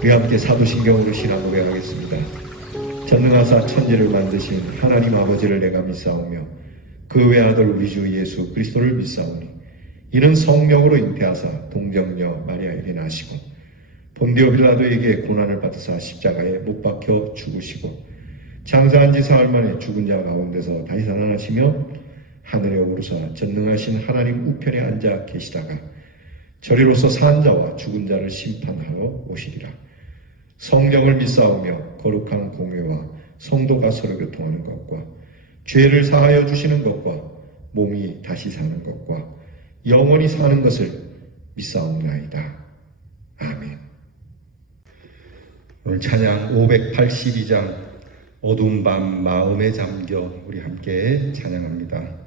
우리 함께 사도신경으로 신앙 고백하겠습니다. 전능하사 천지를 만드신 하나님 아버지를 내가 믿사오며 그 외아들 우리 주 예수 그리스도를 믿사오니 이는 성령으로 잉태하사 동정녀 마리아에게 나시고 본디오 빌라도에게 고난을 받으사 십자가에 못 박혀 죽으시고 장사한 지 사흘 만에 죽은 자 가운데서 다시 살아나시며 하늘에 오르사 전능하신 하나님 우편에 앉아 계시다가 저리로서 산 자와 죽은 자를 심판하러 오시리라. 성령을 믿사오며 거룩한 공회와 성도가 서로 교통하는 것과 죄를 사하여 주시는 것과 몸이 다시 사는 것과 영원히 사는 것을 믿사옵나이다. 아멘. 오늘 찬양 582장 어두운 밤 마음에 잠겨 우리 함께 찬양합니다.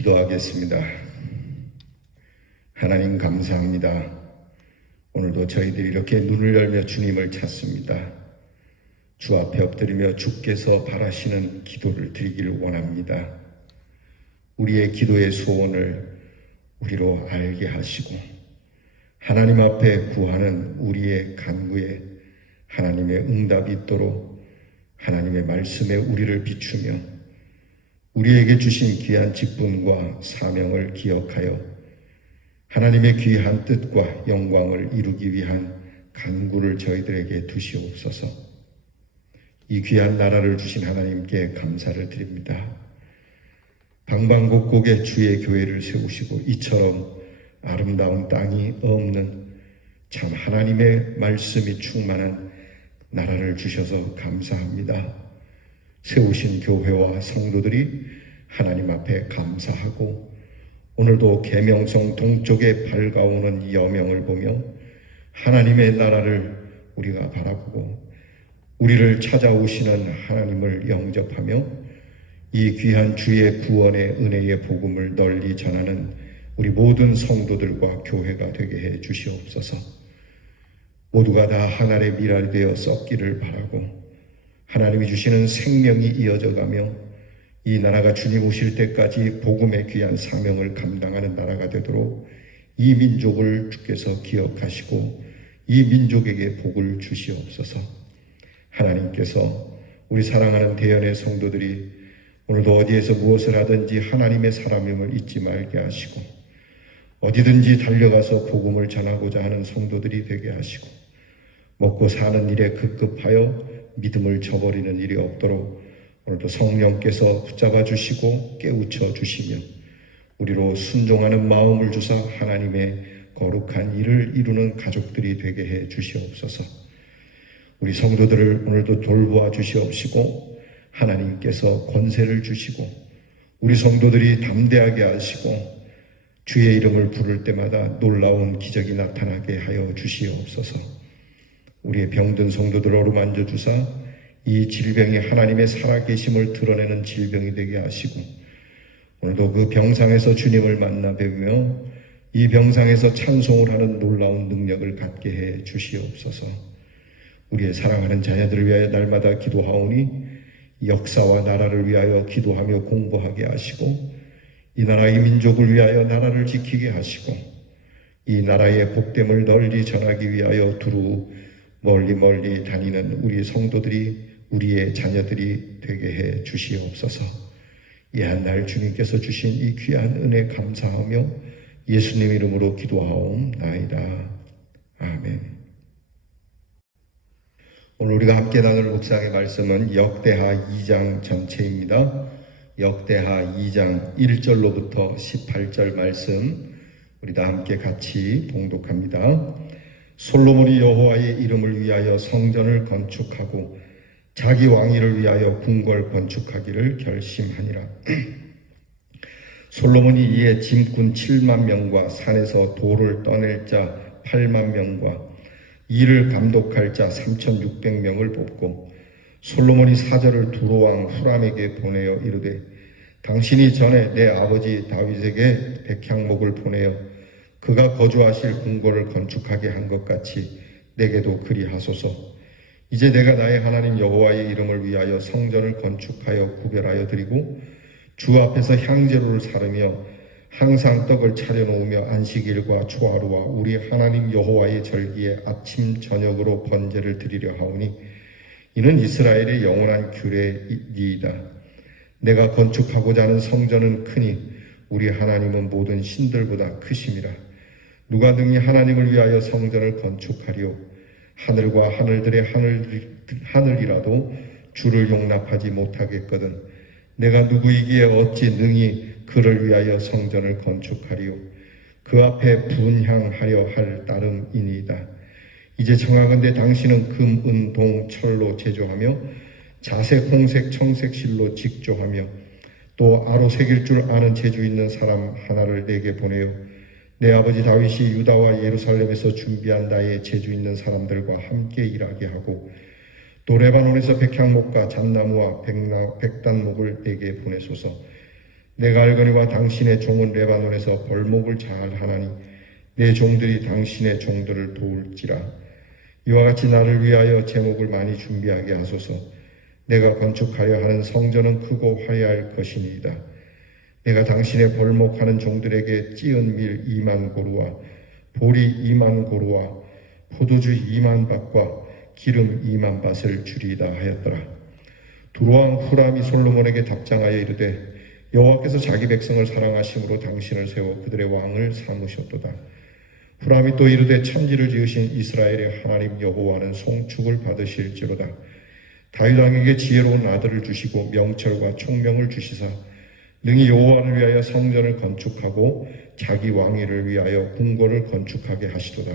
기도하겠습니다. 하나님 감사합니다. 오늘도 저희들이 이렇게 눈을 열며 주님을 찾습니다. 주 앞에 엎드리며 주께서 바라시는 기도를 드리기를 원합니다. 우리의 기도의 소원을 우리로 알게 하시고 하나님 앞에 구하는 우리의 간구에 하나님의 응답이 있도록 하나님의 말씀에 우리를 비추며 우리에게 주신 귀한 직분과 사명을 기억하여 하나님의 귀한 뜻과 영광을 이루기 위한 간구를 저희들에게 두시옵소서. 이 귀한 나라를 주신 하나님께 감사를 드립니다. 방방곡곡에 주의 교회를 세우시고 이처럼 아름다운 땅이 없는 참 하나님의 말씀이 충만한 나라를 주셔서 감사합니다. 세우신 교회와 성도들이 하나님 앞에 감사하고 오늘도 계명성 동쪽에 밝아오는 여명을 보며 하나님의 나라를 우리가 바라보고 우리를 찾아오시는 하나님을 영접하며 이 귀한 주의 구원의 은혜의 복음을 널리 전하는 우리 모든 성도들과 교회가 되게 해 주시옵소서. 모두가 다 하나님의 밀알이 되어 썩기를 바라고 하나님이 주시는 생명이 이어져가며 이 나라가 주님 오실 때까지 복음의 귀한 사명을 감당하는 나라가 되도록 이 민족을 주께서 기억하시고 이 민족에게 복을 주시옵소서. 하나님께서 우리 사랑하는 대연의 성도들이 오늘도 어디에서 무엇을 하든지 하나님의 사람임을 잊지 말게 하시고 어디든지 달려가서 복음을 전하고자 하는 성도들이 되게 하시고 먹고 사는 일에 급급하여 믿음을 저버리는 일이 없도록 오늘도 성령께서 붙잡아 주시고 깨우쳐 주시며 우리로 순종하는 마음을 주사 하나님의 거룩한 일을 이루는 가족들이 되게 해 주시옵소서. 우리 성도들을 오늘도 돌보아 주시옵시고 하나님께서 권세를 주시고 우리 성도들이 담대하게 하시고 주의 이름을 부를 때마다 놀라운 기적이 나타나게 하여 주시옵소서. 우리의 병든 성도들을 어루만져 주사 이 질병이 하나님의 살아계심을 드러내는 질병이 되게 하시고 오늘도 그 병상에서 주님을 만나 뵈며 이 병상에서 찬송을 하는 놀라운 능력을 갖게 해 주시옵소서. 우리의 사랑하는 자녀들을 위하여 날마다 기도하오니 역사와 나라를 위하여 기도하며 공부하게 하시고 이 나라 이 민족을 위하여 나라를 지키게 하시고 이 나라의 복됨을 널리 전하기 위하여 두루 멀리 다니는 우리 성도들이 우리의 자녀들이 되게 해 주시옵소서. 이 한 날 주님께서 주신 이 귀한 은혜 감사하며 예수님 이름으로 기도하옵나이다. 아멘. 오늘 우리가 함께 나눌 묵상의 말씀은 역대하 2장 전체입니다. 역대하 2장 1절로부터 18절 말씀 우리 다 함께 같이 봉독합니다. 솔로몬이 여호와의 이름을 위하여 성전을 건축하고 자기 왕위를 위하여 궁궐 건축하기를 결심하니라. 솔로몬이 이에 짐꾼 7만 명과 산에서 돌을 떠낼 자 8만 명과 이를 감독할 자 3,600명을 뽑고 솔로몬이 사절을 두로왕 후람에게 보내어 이르되 당신이 전에 내 아버지 다윗에게 백향목을 보내어 그가 거주하실 궁궐을 건축하게 한 것 같이 내게도 그리하소서. 이제 내가 나의 하나님 여호와의 이름을 위하여 성전을 건축하여 구별하여 드리고 주 앞에서 향제로를 사르며 항상 떡을 차려놓으며 안식일과 초하루와 우리 하나님 여호와의 절기에 아침 저녁으로 번제를 드리려 하오니 이는 이스라엘의 영원한 규례이니이다. 내가 건축하고자 하는 성전은 크니 우리 하나님은 모든 신들보다 크심이라. 누가 능히 하나님을 위하여 성전을 건축하리요. 하늘과 하늘들의 하늘이라도 주를 용납하지 못하겠거든. 내가 누구이기에 어찌 능히 그를 위하여 성전을 건축하리요. 그 앞에 분향하려 할 따름이니이다. 이제 청하건대 당신은 금, 은, 동, 철로 제조하며 자색, 홍색, 청색 실로 직조하며 또 아로 새길 줄 아는 재주 있는 사람 하나를 내게 보내어 내 아버지 다윗이 유다와 예루살렘에서 준비한 나의 재주 있는 사람들과 함께 일하게 하고 또 레바논에서 백향목과 잣나무와 백단목을 내게 보내소서. 내가 알거니와 당신의 종은 레바논에서 벌목을 잘 하나니 내 종들이 당신의 종들을 도울지라. 이와 같이 나를 위하여 제목을 많이 준비하게 하소서. 내가 건축하려 하는 성전은 크고 화려할 것이니이다. 내가 당신의 벌목하는 종들에게 찌은 밀 2만 고루와 보리 2만 고루와 포도주 2만 밭과 기름 2만 밭을 주리이다 하였더라. 두로왕 후람이 솔로몬에게 답장하여 이르되 여호와께서 자기 백성을 사랑하심으로 당신을 세워 그들의 왕을 삼으셨도다. 후람이 또 이르되 천지를 지으신 이스라엘의 하나님 여호와는 송축을 받으실지로다. 다윗 왕에게 지혜로운 아들을 주시고 명철과 총명을 주시사 능히 여호와를 위하여 성전을 건축하고 자기 왕위를 위하여 궁궐을 건축하게 하시도다.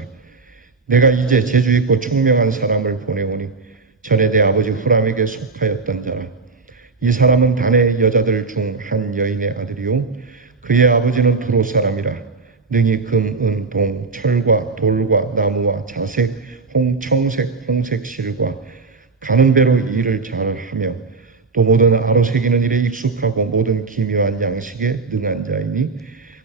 내가 이제 재주있고 총명한 사람을 보내오니 전에 내 아버지 후람에게 속하였던 자라. 이 사람은 단의 여자들 중 한 여인의 아들이요 그의 아버지는 두로 사람이라. 능히 금, 은, 동, 철과 돌과 나무와 자색, 청색, 홍색 실과 가는 배로 일을 잘하며 또 모든 아로새기는 일에 익숙하고 모든 기묘한 양식에 능한 자이니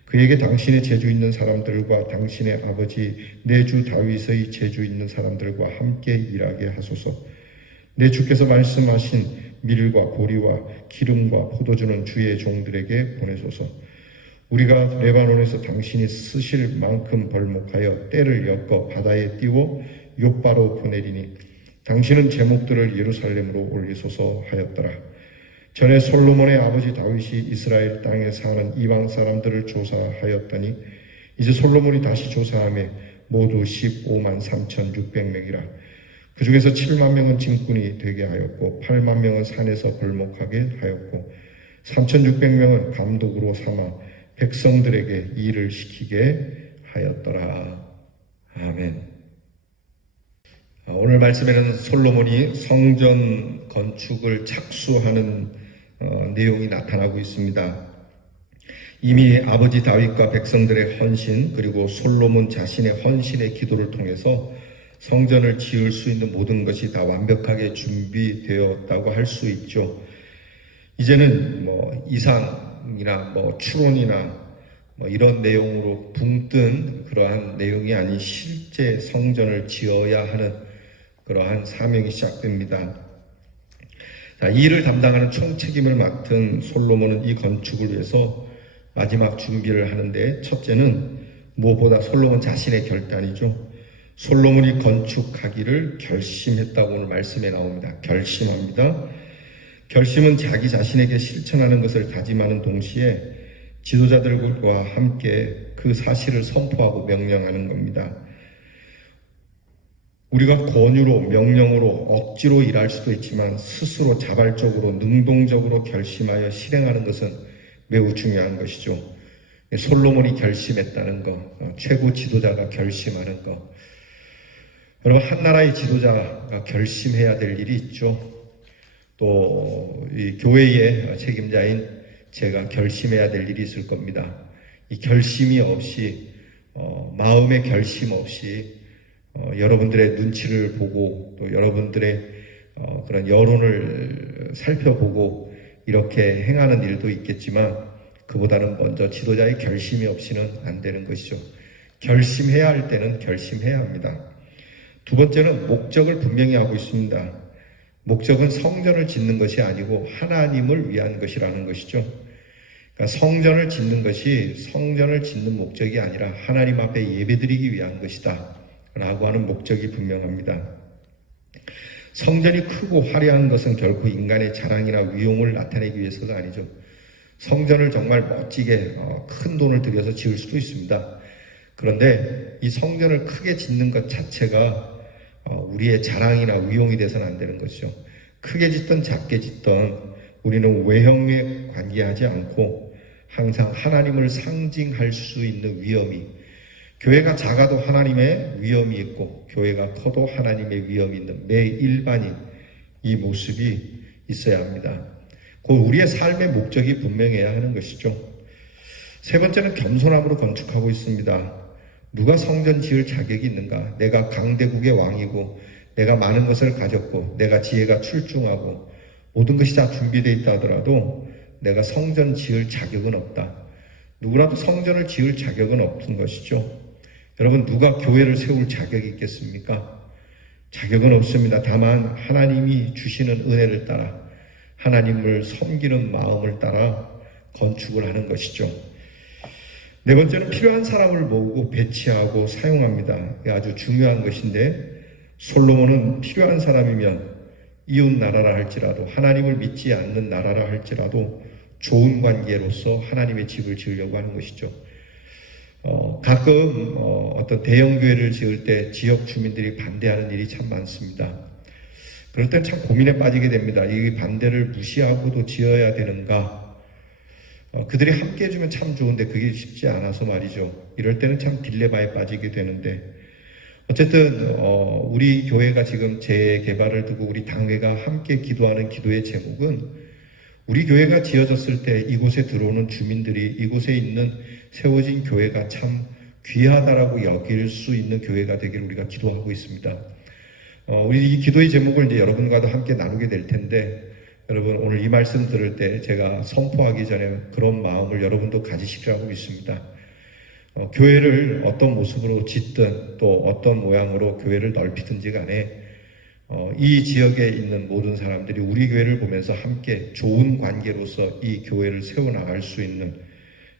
그에게 당신의 재주 있는 사람들과 당신의 아버지 내 주 다윗의 재주 있는 사람들과 함께 일하게 하소서. 내 주께서 말씀하신 밀과 보리와 기름과 포도주는 주의 종들에게 보내소서. 우리가 레바논에서 당신이 쓰실 만큼 벌목하여 때를 엮어 바다에 띄워 욥바로 보내리니 당신은 제목들을 예루살렘으로 올리소서 하였더라. 전에 솔로몬의 아버지 다윗이 이스라엘 땅에 사는 이방 사람들을 조사하였더니 이제 솔로몬이 다시 조사하며 모두 15만 3,600명이라. 그 중에서 7만 명은 짐꾼이 되게 하였고 8만 명은 산에서 벌목하게 하였고 3,600명은 감독으로 삼아 백성들에게 일을 시키게 하였더라. 아멘. 오늘 말씀에는 솔로몬이 성전 건축을 착수하는 내용이 나타나고 있습니다. 이미 아버지 다윗과 백성들의 헌신 그리고 솔로몬 자신의 헌신의 기도를 통해서 성전을 지을 수 있는 모든 것이 다 완벽하게 준비되었다고 할 수 있죠. 이제는 이상이나 추론이나 이런 내용으로 붕뜬 그러한 내용이 아닌 실제 성전을 지어야 하는 그러한 사명이 시작됩니다. 자, 이 일을 담당하는 총책임을 맡은 솔로몬은 이 건축을 위해서 마지막 준비를 하는데 첫째는 무엇보다 솔로몬 자신의 결단이죠. 솔로몬이 건축하기를 결심했다고 오늘 말씀에 나옵니다. 결심합니다. 결심은 자기 자신에게 실천하는 것을 다짐하는 동시에 지도자들과 함께 그 사실을 선포하고 명령하는 겁니다. 우리가 권유로, 명령으로, 억지로 일할 수도 있지만 스스로 자발적으로, 능동적으로 결심하여 실행하는 것은 매우 중요한 것이죠. 솔로몬이 결심했다는 것, 최고 지도자가 결심하는 것. 여러분, 한 나라의 지도자가 결심해야 될 일이 있죠. 또 이 교회의 책임자인 제가 결심해야 될 일이 있을 겁니다. 이 결심이 없이 마음의 결심 없이 여러분들의 눈치를 보고 또 여러분들의 그런 여론을 살펴보고 이렇게 행하는 일도 있겠지만 그보다는 먼저 지도자의 결심이 없이는 안 되는 것이죠. 결심해야 할 때는 결심해야 합니다. 두 번째는 목적을 분명히 하고 있습니다. 목적은 성전을 짓는 것이 아니고 하나님을 위한 것이라는 것이죠. 그러니까 성전을 짓는 것이 성전을 짓는 목적이 아니라 하나님 앞에 예배드리기 위한 것이다 라고 하는 목적이 분명합니다. 성전이 크고 화려한 것은 결코 인간의 자랑이나 위용을 나타내기 위해서가 아니죠. 성전을 정말 멋지게 큰 돈을 들여서 지을 수도 있습니다. 그런데 이 성전을 크게 짓는 것 자체가 우리의 자랑이나 위용이 돼서는 안 되는 것이죠. 크게 짓든 작게 짓든 우리는 외형에 관계하지 않고 항상 하나님을 상징할 수 있는 위엄이, 교회가 작아도 하나님의 위엄이 있고 교회가 커도 하나님의 위엄이 있는 매 일반인, 이 모습이 있어야 합니다. 곧 우리의 삶의 목적이 분명해야 하는 것이죠. 세 번째는 겸손함으로 건축하고 있습니다. 누가 성전 지을 자격이 있는가? 내가 강대국의 왕이고 내가 많은 것을 가졌고 내가 지혜가 출중하고 모든 것이 다 준비되어 있다 하더라도 내가 성전 지을 자격은 없다. 누구라도 성전을 지을 자격은 없는 것이죠. 여러분, 누가 교회를 세울 자격이 있겠습니까? 자격은 없습니다. 다만 하나님이 주시는 은혜를 따라 하나님을 섬기는 마음을 따라 건축을 하는 것이죠. 네 번째는 필요한 사람을 모으고 배치하고 사용합니다. 이게 아주 중요한 것인데 솔로몬은 필요한 사람이면 이웃 나라라 할지라도 하나님을 믿지 않는 나라라 할지라도 좋은 관계로서 하나님의 집을 지으려고 하는 것이죠. 가끔 어떤 대형 교회를 지을 때 지역 주민들이 반대하는 일이 참 많습니다. 그럴 땐 참 고민에 빠지게 됩니다. 이 반대를 무시하고도 지어야 되는가? 그들이 함께 해주면 참 좋은데 그게 쉽지 않아서 말이죠. 이럴 때는 참 딜레마에 빠지게 되는데 어쨌든 우리 교회가 지금 재개발을 두고 우리 당회가 함께 기도하는 기도의 제목은 우리 교회가 지어졌을 때 이곳에 들어오는 주민들이 이곳에 있는 세워진 교회가 참 귀하다라고 여길 수 있는 교회가 되기를 우리가 기도하고 있습니다. 우리 이 기도의 제목을 이제 여러분과도 함께 나누게 될 텐데 여러분 오늘 이 말씀 들을 때 제가 선포하기 전에 그런 마음을 여러분도 가지시리라고 믿습니다. 교회를 어떤 모습으로 짓든 또 어떤 모양으로 교회를 넓히든지 간에 이 지역에 있는 모든 사람들이 우리 교회를 보면서 함께 좋은 관계로서 이 교회를 세워나갈 수 있는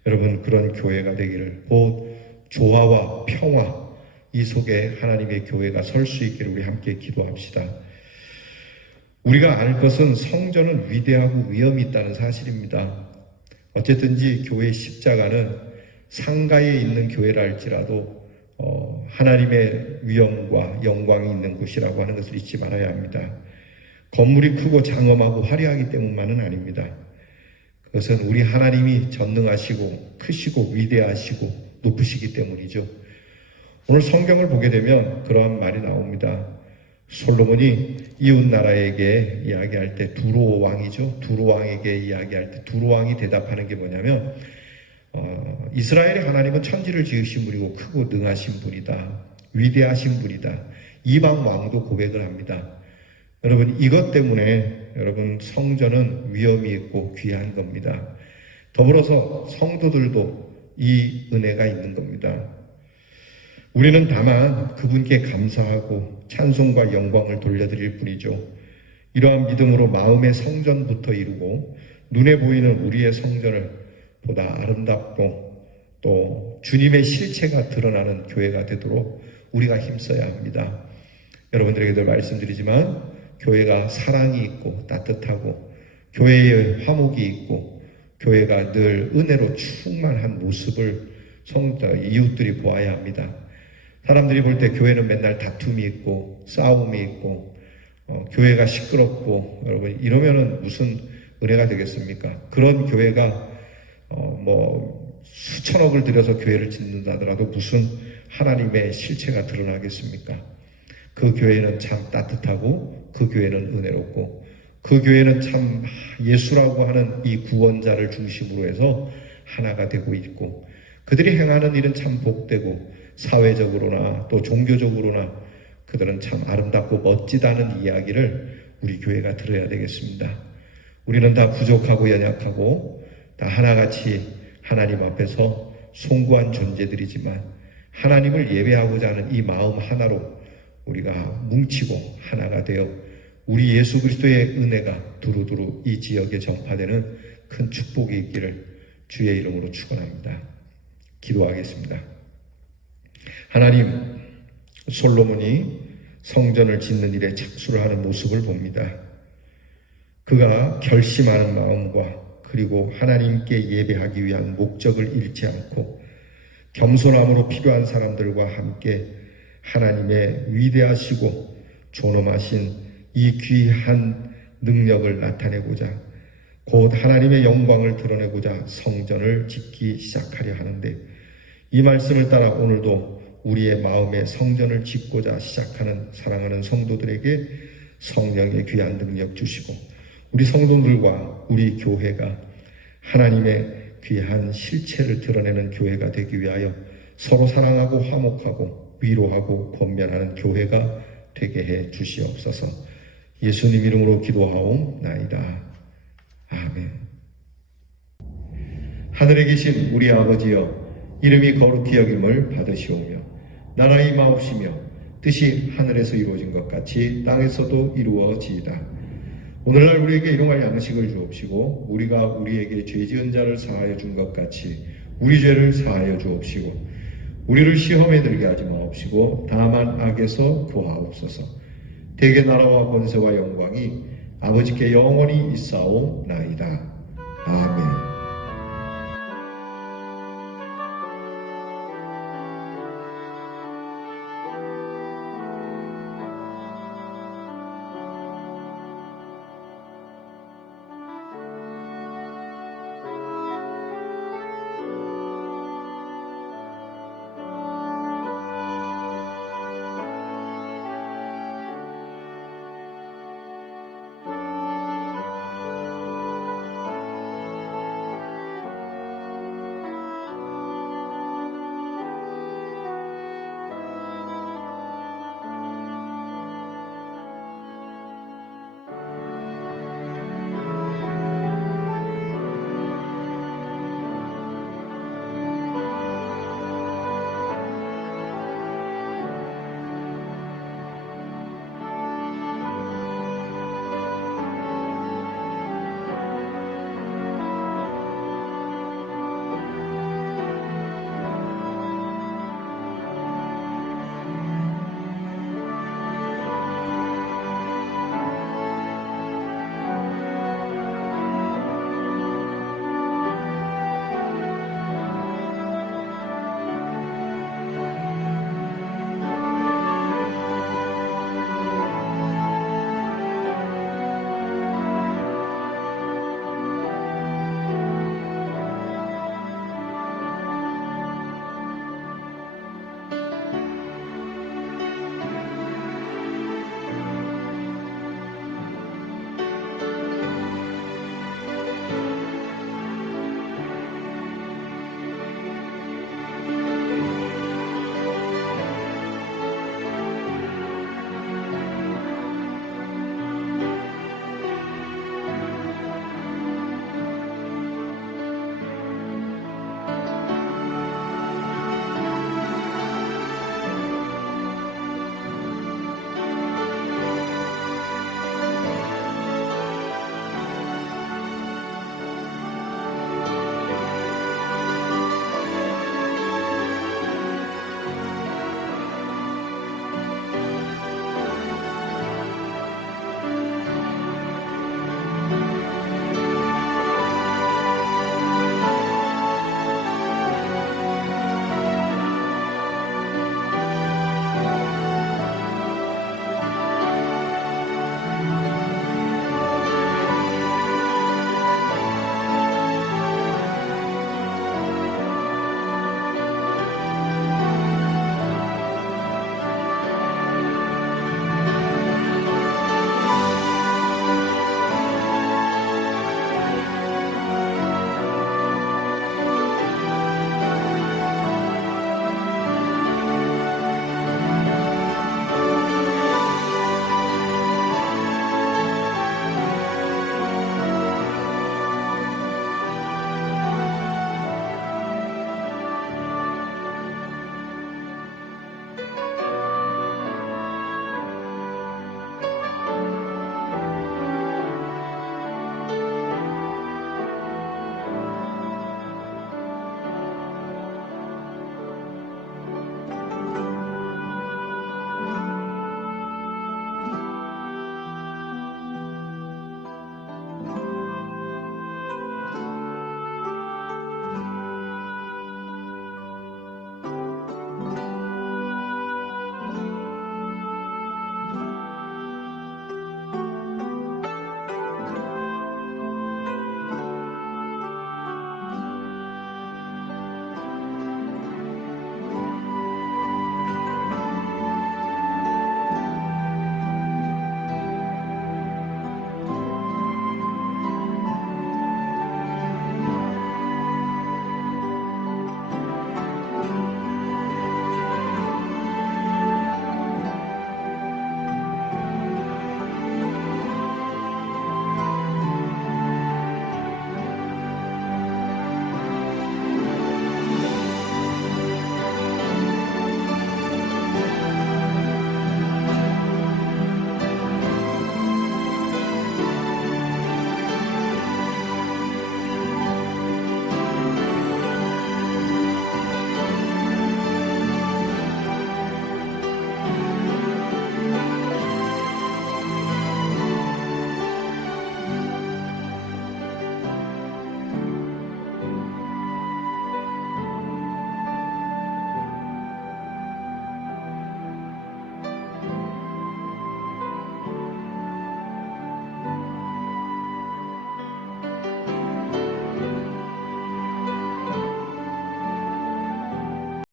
여러분 그런 교회가 되기를, 곧 조화와 평화 이 속에 하나님의 교회가 설 수 있기를 우리 함께 기도합시다. 우리가 알 것은 성전은 위대하고 위엄이 있다는 사실입니다. 어쨌든지 교회의 십자가는 상가에 있는 교회라 할지라도 하나님의 위엄과 영광이 있는 곳이라고 하는 것을 잊지 말아야 합니다. 건물이 크고 장엄하고 화려하기 때문만은 아닙니다. 그것은 우리 하나님이 전능하시고 크시고 위대하시고 높으시기 때문이죠. 오늘 성경을 보게 되면 그러한 말이 나옵니다. 솔로몬이 이웃나라에게 이야기할 때 두로 왕이죠. 두로 왕에게 이야기할 때 두로 왕이 대답하는 게 뭐냐면 이스라엘의 하나님은 천지를 지으신 분이고 크고 능하신 분이다. 위대하신 분이다. 이방 왕도 고백을 합니다. 여러분 이것 때문에 여러분 성전은 위엄이 있고 귀한 겁니다. 더불어서 성도들도 이 은혜가 있는 겁니다. 우리는 다만 그분께 감사하고 찬송과 영광을 돌려드릴 뿐이죠. 이러한 믿음으로 마음의 성전부터 이루고 눈에 보이는 우리의 성전을 보다 아름답고 또 주님의 실체가 드러나는 교회가 되도록 우리가 힘써야 합니다. 여러분들에게도 말씀드리지만 교회가 사랑이 있고 따뜻하고 교회의 화목이 있고 교회가 늘 은혜로 충만한 모습을 이웃들이 보아야 합니다. 사람들이 볼 때 교회는 맨날 다툼이 있고 싸움이 있고 교회가 시끄럽고 여러분 이러면은 무슨 은혜가 되겠습니까? 그런 교회가 수천억을 들여서 교회를 짓는다더라도 무슨 하나님의 실체가 드러나겠습니까? 그 교회는 참 따뜻하고 그 교회는 은혜롭고 그 교회는 참 예수라고 하는 이 구원자를 중심으로 해서 하나가 되고 있고 그들이 행하는 일은 참 복되고 사회적으로나 또 종교적으로나 그들은 참 아름답고 멋지다는 이야기를 우리 교회가 들어야 되겠습니다. 우리는 다 부족하고 연약하고 다 하나같이 하나님 앞에서 송구한 존재들이지만 하나님을 예배하고자 하는 이 마음 하나로 우리가 뭉치고 하나가 되어 우리 예수 그리스도의 은혜가 두루두루 이 지역에 전파되는 큰 축복이 있기를 주의 이름으로 축원합니다. 기도하겠습니다. 하나님, 솔로몬이 성전을 짓는 일에 착수를 하는 모습을 봅니다. 그가 결심하는 마음과 그리고 하나님께 예배하기 위한 목적을 잃지 않고 겸손함으로 필요한 사람들과 함께 하나님의 위대하시고 존엄하신 이 귀한 능력을 나타내고자 곧 하나님의 영광을 드러내고자 성전을 짓기 시작하려 하는데 이 말씀을 따라 오늘도 우리의 마음에 성전을 짓고자 시작하는 사랑하는 성도들에게 성령의 귀한 능력 주시고 우리 성도들과 우리 교회가 하나님의 귀한 실체를 드러내는 교회가 되기 위하여 서로 사랑하고 화목하고 위로하고 권면하는 교회가 되게 해 주시옵소서. 예수님 이름으로 기도하옵나이다. 아멘. 하늘에 계신 우리 아버지여, 이름이 거룩히 여김을 받으시오며 나라의 임하옵시며 뜻이 하늘에서 이루어진 것 같이 땅에서도 이루어지이다. 오늘날 우리에게 일용할 양식을 주옵시고 우리가 우리에게 죄 지은 자를 사하여 준 것 같이 우리 죄를 사하여 주옵시고 우리를 시험에 들게 하지 마옵시고 다만 악에서 구하옵소서. 대개 나라와 권세와 영광이 아버지께 영원히 있사옵나이다. 아멘.